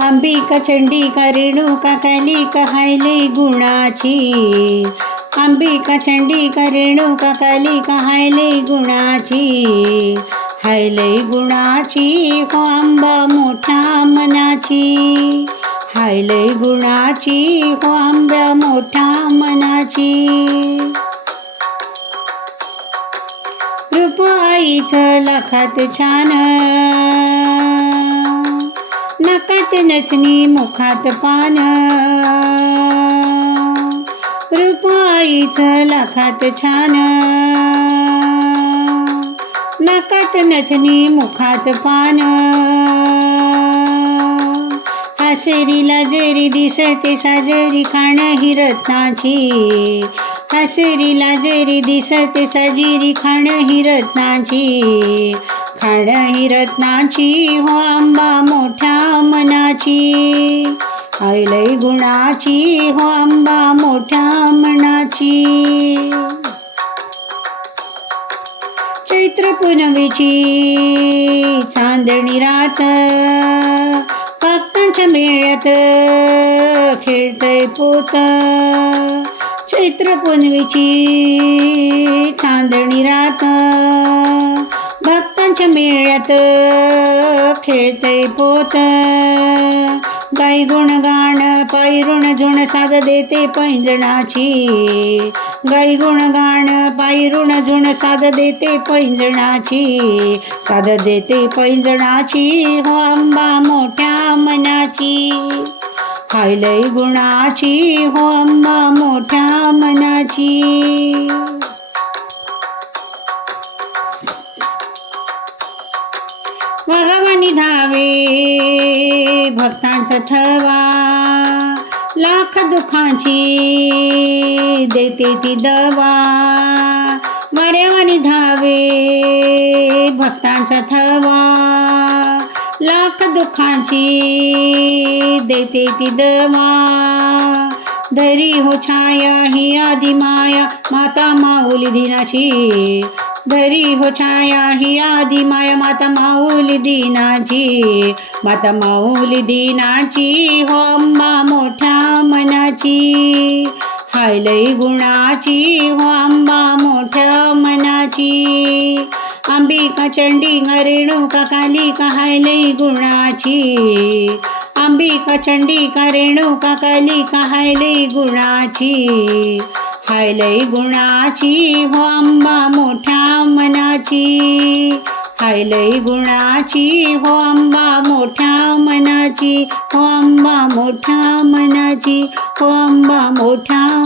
अंबिका चंडिका रेणुका कालिका हायले गुणाची. अंबिका चंडिका रेणुका कालिका हायले गुणाची. हायले गुणाची हो अंबा मोठ्या मनाची. हायले गुणाची हो आंब्या मोठ्या मनाची. रुपाईचं लखात छान. नाकात नचनी मुखात पान. रुपाईचं लाखात छान. नाकात नथनी मुखात पान. हाशेरीला जरी दिसते साजरी खाण ही रत्नाची. हाशेरीला जरी दिसते साजिरी. खाण ही रत्नाची खाण ही रत्नाची. हो आंबा मोठ्या मनाची आयलय गुणाची. हो आंबा मोठ्या मनाची. चैत्र पुनवेची चांदणी रात पाकांच्या मेळ्यात खेळतय पोत. चरित्र पुनवेची चांदणी रात. भक्तांच्या मेळ्यात खेळतय पोत. गाई गुणगाण पायरुण झुण साध देते पैंजणाची. गाई गुणगाण पायरुण झुण साध देते पैंजणाची. साध देते पैंजणाची. हो आंबा मोठ्या लय गुणाची हो अम्मा मोठ्या मनाची. भगवानी धावे भक्तांचा थवा लाख दुःखांची देते ती दवा. वरेवानी धावे भक्तांचा थवा लाख दुःखांची देते ती दमा. धरी हो छाया ही आदि माया माता माऊली दिनाची. धरी हो छाया ही आदि माया माता माऊली दिनाची. माता माऊली दिनाची हो अम्मा मोठ्या मनाची. हायलय गुण चंडिका रेणुका कालिका हायलय गुणाची. अंबिका चंडिका रेणुका कालिका हायलय गुणाची. हायलय गुणाची हो अंबा मोठ्या मनाची. हायलय गुणाची हो अंबा मोठ्या मनाची. हो अंबा मोठ्या मनाची. हो अंबा मोठ्या